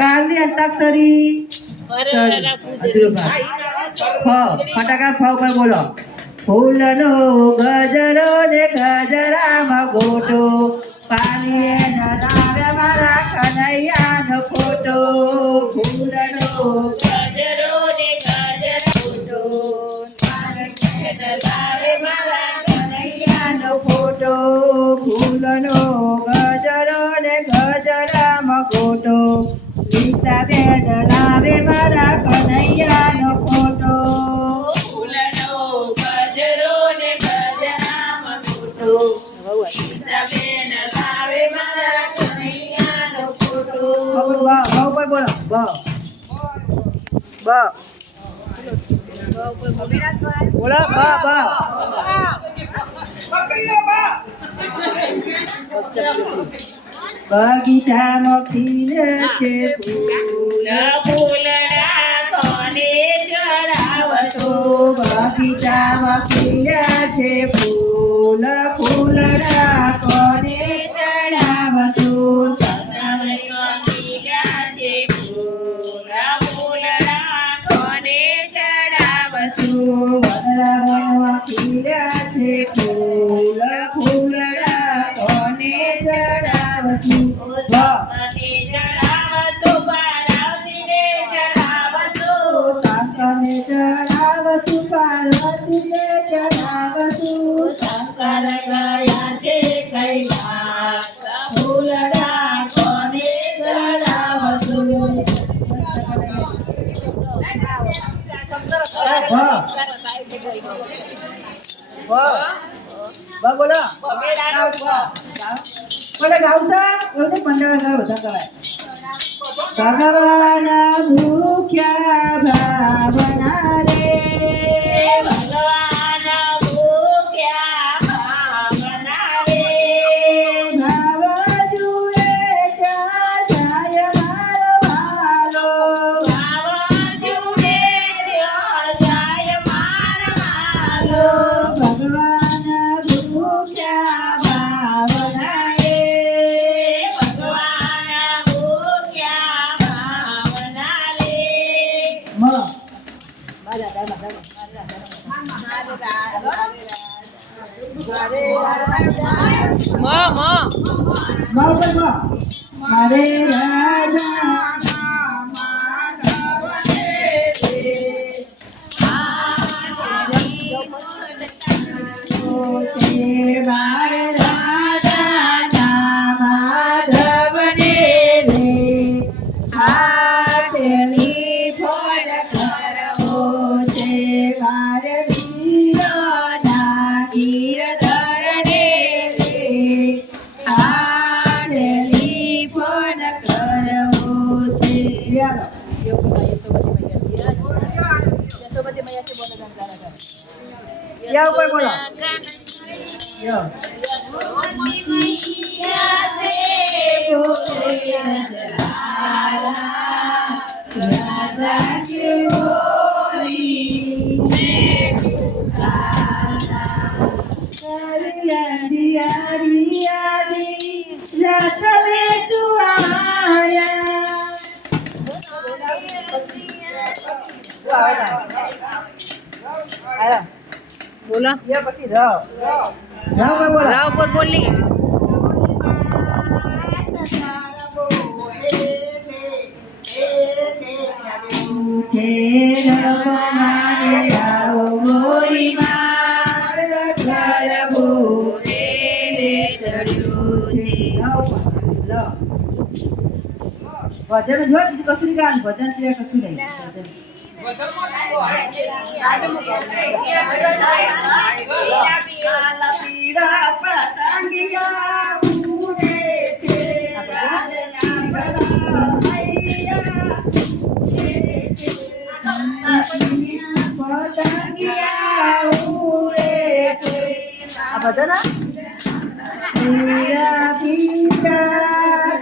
કાલની અંતાક્ષરી ફટાકા ફાવ પર બોલો. ફૂલનો ગજરો ને ગજરામાં ગોટો, પાણીએ નદાવે મારા કનૈયાનો ફોટો. ફૂલનો ગજરો ને ગજરા ગોટો, પાણીએ નદાવે મારા કનૈયાનો ફોટો. ફૂલનો ગજરો ને ગજરામાં ગોટો, ગીતા બેન લાવે મારા કનૈયાનો ફોટો. બગીચામાં ખીલે છે ફૂલ, ફૂલડા કોને ચડાવતો. બગીચામાં ખીલે છે ફૂલ, ફૂલડા કોને ચડાવતો. વનરાવનમાં ખીલ્યા છે ફૂલ, ફૂલડા કોને ચડાવશું. શંકરને ચડાવશું, પાર્વતીને ચડાવશું. શંકર ગયા છે કૈલાસ, ફૂલડા કોને ચડાવશું. બોલો ભગવાના ભૂખ્યા ભાવના રે, ભગવાના ભૂખ્યા ભાવના રે. ભાવ જુએ ત્યાં જાય મારો વાલો, ભાવ જુએ ત્યાં જાય મારો વાલો. ભગવાના ભૂખ્યા ભાવના રે, ભગવાના ભૂખ્યા ભાવના રે. મારે રાજા મારે રાજા માધવને રે, હાથની ફોન કરવો છે. મારે વીરોના ગીરધરને રે, હાથની ફોન કરવો છે. બોલો बोला पति राव पर बोली. ભજન જો કશું ગાન ભજન સિવાય કશું નહીં.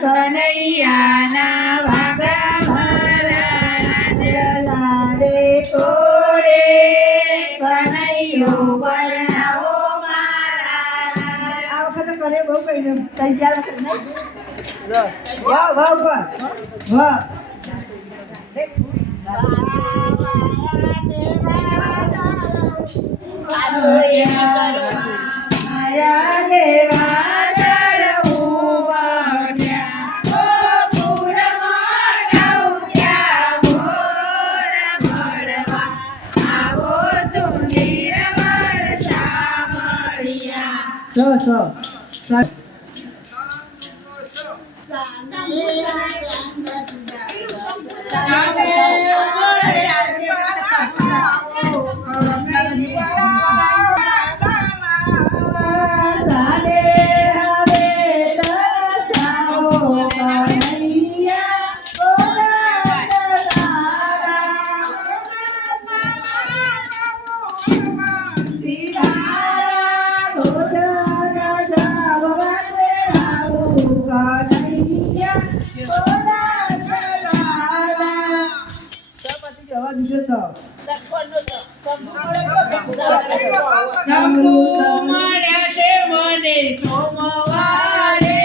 કનૈયાના વાગા મારા કોડે કનૈયો બનાવો મારા. આ વખતે કરે બહુ કહી તૈયાર વાહ વાહ વાહ વાહ માયા દેવા ચડવું શંકુ મળ્યા છે મને સોમવારે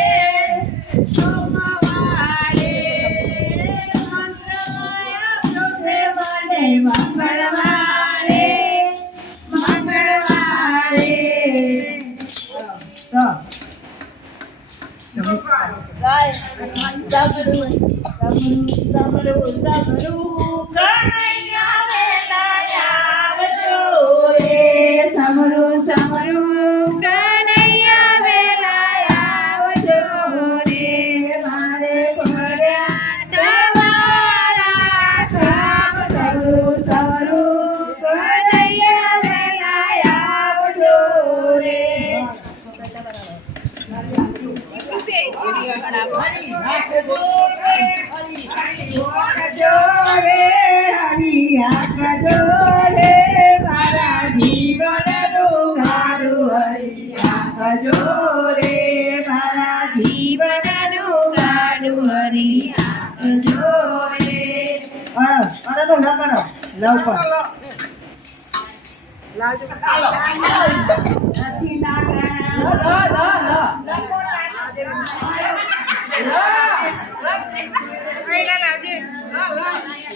સમરું સમરું કનૈયા વેલા આવજો રે મારે ભર્યા તમારા કામ સમરું સમરું કનૈયા વેલા આવજો રે મારા જીવનનું ગાડું હરી આપજો રે મારા જીવનનું ગાડું હરી આપજો રે અરે તો ના કરો લવ પર નથી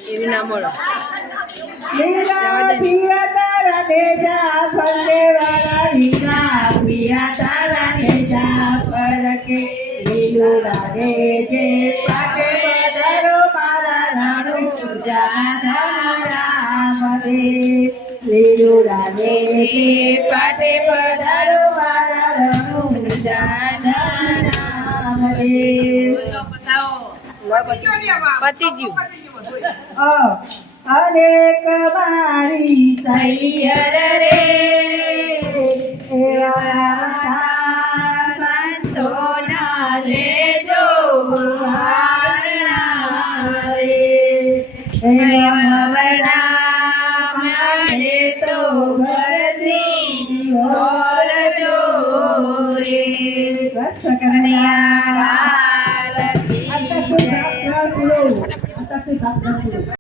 એવી ના મળો પાટે પધારો મારા રણુ જાના પતિ જીવ અનેક મારી સૈયર રે સંતોના લેજો વારણા રે મળે તો ઘરથી ઓરજો રે કનૈયા લાલ કી જય.